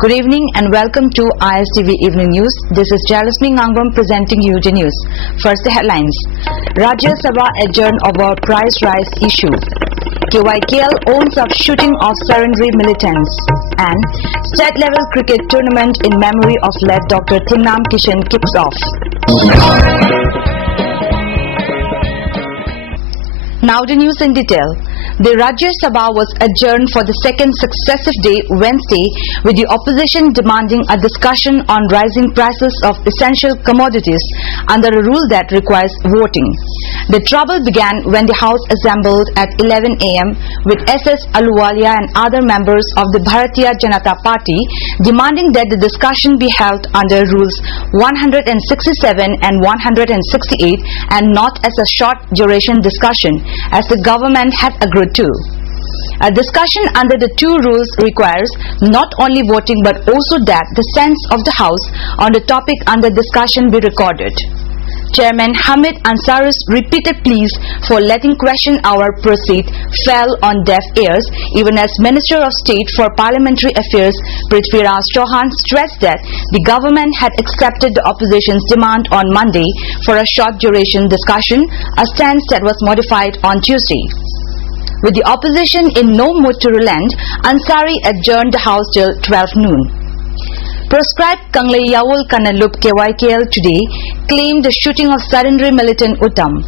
Good evening and welcome to ISTV Evening News. This is Jalasmi Ngangbam presenting you the news. First the headlines. Rajya Sabha adjourned over price rise issues. KYKL owns up shooting of surrendering militants. And state-level cricket tournament in memory of late Dr. Thinnam Kishan kicks off. Now the news in detail. The Rajya Sabha was adjourned for the second successive day Wednesday, with the opposition demanding a discussion on rising prices of essential commodities under a rule that requires voting. The trouble began when the House assembled at 11 a.m. with SS Aluwalia and other members of the Bharatiya Janata Party demanding that the discussion be held under Rules 167 and 168 and not as a short duration discussion as the government had agreed to. A discussion under the two rules requires not only voting but also that the sense of the House on the topic under discussion be recorded. Chairman Hamid Ansari's repeated pleas for letting question hour proceed fell on deaf ears, even as Minister of State for Parliamentary Affairs Prithviraj Chauhan stressed that the government had accepted the opposition's demand on Monday for a short duration discussion, a stance that was modified on Tuesday. With the opposition in no mood to relent, Ansari adjourned the House till 12 noon. Proscribed Kanglei Yawul Kanalup KYKL today claimed the shooting of surrendering militant Uttam.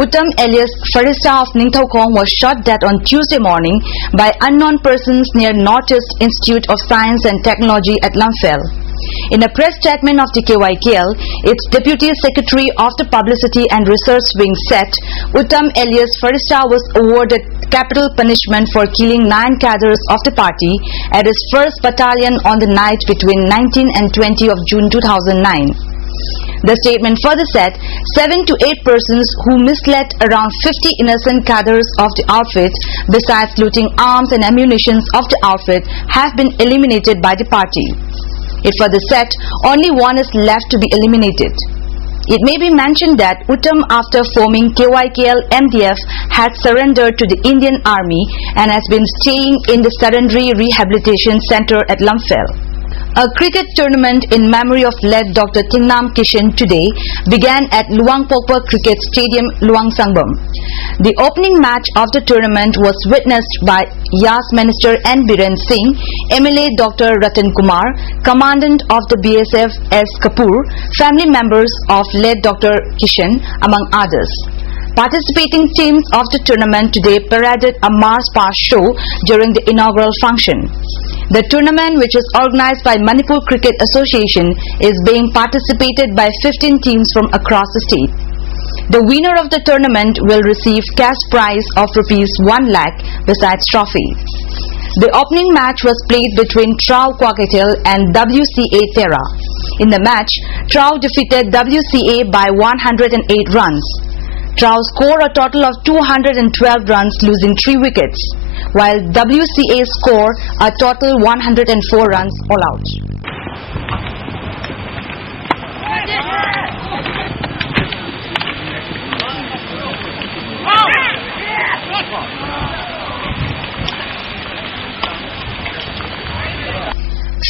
Uttam alias Farista of Ningthokong was shot dead on Tuesday morning by unknown persons near Northeast Institute of Science and Technology at Lamphel. In a press statement of the KYKL, its Deputy Secretary of the Publicity and Research Wing said Uttam alias Farista was awarded capital punishment for killing 9 cadres of the party at his 1st battalion on the night between 19 and 20 of June 2009. The statement further said 7 to 8 persons who misled around 50 innocent cadres of the outfit, besides looting arms and ammunition of the outfit, have been eliminated by the party. It further said only one is left to be eliminated. It may be mentioned that Uttam, after forming KYKL MDF, had surrendered to the Indian Army and has been staying in the Surrendary Rehabilitation Center at Lamphel. A cricket tournament in memory of late Dr. Thinnam Kishan today began at Luangpokpa Cricket Stadium, Luangsangbam. The opening match of the tournament was witnessed by Yas Minister N. Biren Singh, MLA Dr. Ratan Kumar, Commandant of the BSF S. Kapoor, family members of late Dr. Kishan, among others. Participating teams of the tournament today paraded a march-past show during the inaugural function. The tournament, which is organized by Manipular Cricket Association, is being participated by 15 teams from across the state. The winner of the tournament will receive cash prize of Rs 1 lakh besides trophy. The opening match was played between KYKL and WCA Terra. In the match, Trau defeated WCA by 108 runs. Trau scored a total of 212 runs, losing 3 wickets, while WCA scored a total 104 runs all out.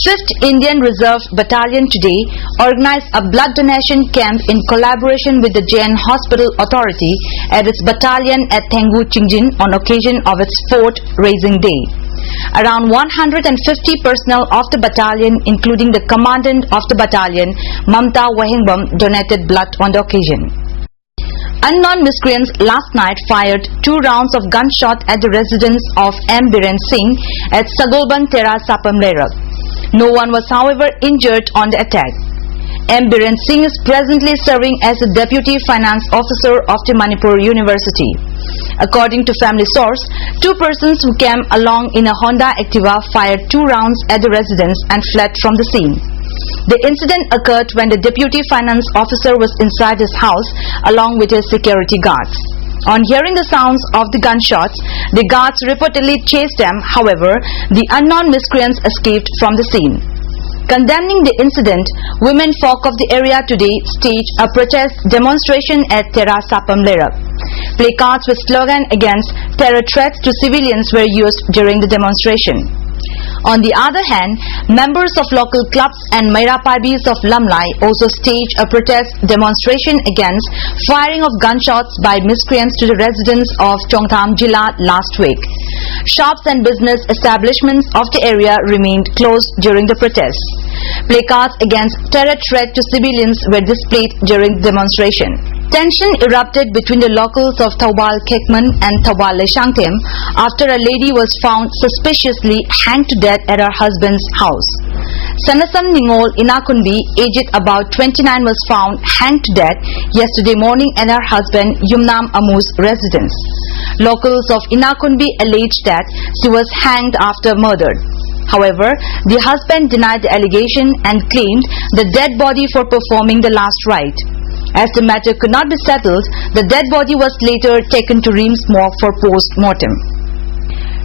Fifth Indian Reserve Battalion today organized a blood donation camp in collaboration with the Jain Hospital Authority at its battalion at Thengu Chingjin on occasion of its 4th Raising Day. Around 150 personnel of the battalion, including the commandant of the battalion, Mamta Wahingbam, donated blood on the occasion. Unknown miscreants last night fired 2 rounds of gunshot at the residence of M. Biren Singh at Sagolban terrace, Sapamlerak. No one was, however, injured on the attack. M. Biren Singh is presently serving as the Deputy Finance Officer of the Manipur University. According to family source, 2 persons who came along in a Honda Activa fired 2 rounds at the residence and fled from the scene. The incident occurred when the Deputy Finance Officer was inside his house along with his security guards. On hearing the sounds of the gunshots, the guards reportedly chased them. However, the unknown miscreants escaped from the scene. Condemning the incident, Womenfolk of the area today staged a protest demonstration at terrace Sapamlerak. Placards with slogan against terror threats to civilians were used during the demonstration. On the other hand, members of local clubs and Mairapabis of Lamlai also staged a protest demonstration against firing of gunshots by miscreants to the residents of Chongtham Jilla last week. Shops and business establishments of the area remained closed during the protests. Placards against terror threat to civilians were displayed during the demonstration. Tension erupted between the locals of Taubal Kekman and Taubal Leshangtem after a lady was found suspiciously hanged to death at her husband's house. Sanasam Ningol Inakunbi, aged about 29, was found hanged to death yesterday morning at her husband Yumnam Amu's residence. Locals of Inakunbi alleged that she was hanged after murdered. However, the husband denied the allegation and claimed the dead body for performing the last rite. As the matter could not be settled, the dead body was later taken to Reams morgue for post-mortem.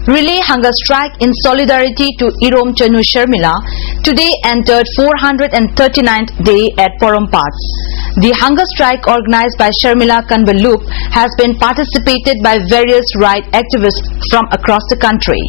Relay hunger strike in solidarity to Irom Chanu Sharmila today entered 439th day at Porompats. The hunger strike organized by Sharmila Kanvalup has been participated by various right activists from across the country.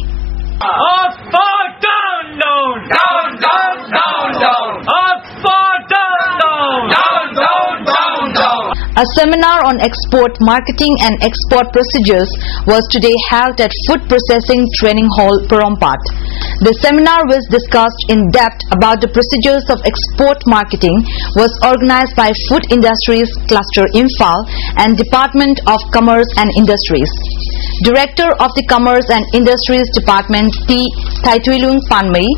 Up, far, down, down, down, down, down, down. Up, far, down, down, down, down, down, down. A seminar on export marketing and export procedures was today held at Food Processing Training Hall, Porompat. The seminar, was discussed in depth about the procedures of export marketing, was organized by Food Industries Cluster Imphal and Department of Commerce and Industries. Director of the Commerce and Industries Department T. Taituilung Panmei,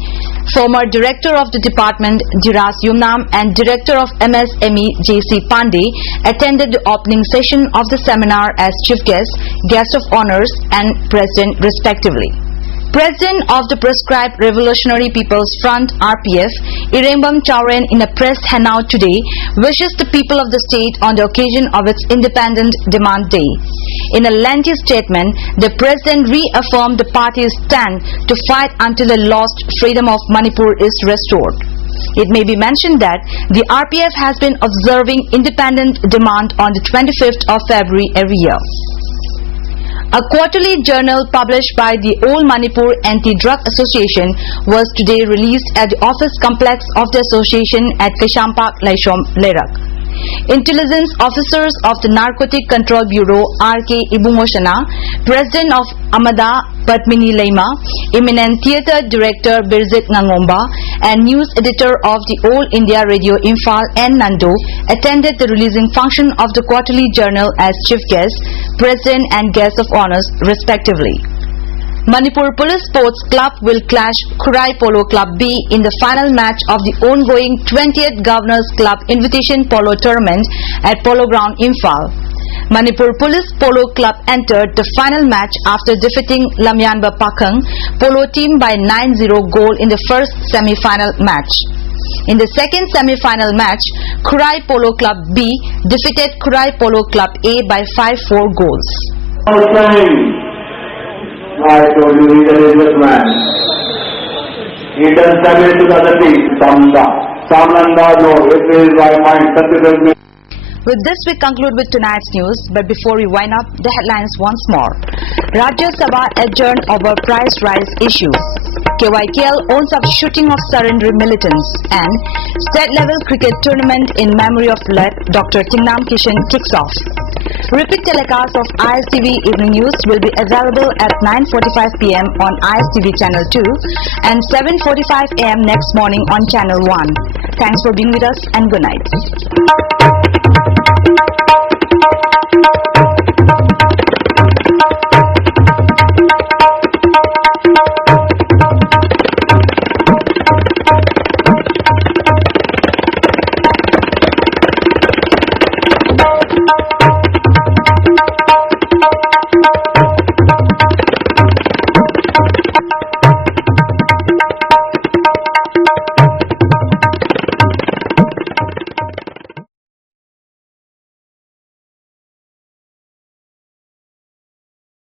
former Director of the Department Jiras Yumnam and Director of MSME J.C. Pandey attended the opening session of the seminar as chief guest, guest of honors and president respectively. President of the Prescribed Revolutionary People's Front RPF, Irembam Chauren, in a press hangout today, wishes the people of the state on the occasion of its Independent Demand Day. In a lengthy statement, the President reaffirmed the party's stand to fight until the lost freedom of Manipur is restored. It may be mentioned that the RPF has been observing Independent Demand on the 25th of February every year. A quarterly journal published by the Old Manipur AntiDrug Association was today released at the office complex of the association at Kashampak, Laishom, Lerak. Intelligence officers of the Narcotic Control Bureau R.K. Ibumoshana, President of Amada Padmini Leima, Eminent Theatre Director Birzit Ngangomba, and News Editor of the All India Radio Imphal N. Nando attended the releasing function of the quarterly journal as chief guest, President and guest of honors respectively. Manipur Police Sports Club will clash Khurai Polo Club B in the final match of the ongoing 20th Governors Club Invitation Polo Tournament at Polo Ground Imphal. Manipur Police Polo Club entered the final match after defeating Lamyanba Pakhang Polo team by 9-0 goal in the first semi-final match. In the second semi-final match, Khurai Polo Club B defeated Khurai Polo Club A by 5-4 goals. I told you he's a dangerous man. He does damage to the other things. Samnanda, no, it is my mind. With this, we conclude with tonight's news. But before we wind up, the headlines once more. Rajya Sabha adjourned over price rise issue. KYKL owns up shooting of surrendering militants. And state-level cricket tournament in memory of late Dr. Tingnam Kishan kicks off. Repeat telecast of ISTV Evening News will be available at 9:45 p.m. on ISTV Channel 2 and 7:45 a.m. next morning on Channel 1. Thanks for being with us and good night.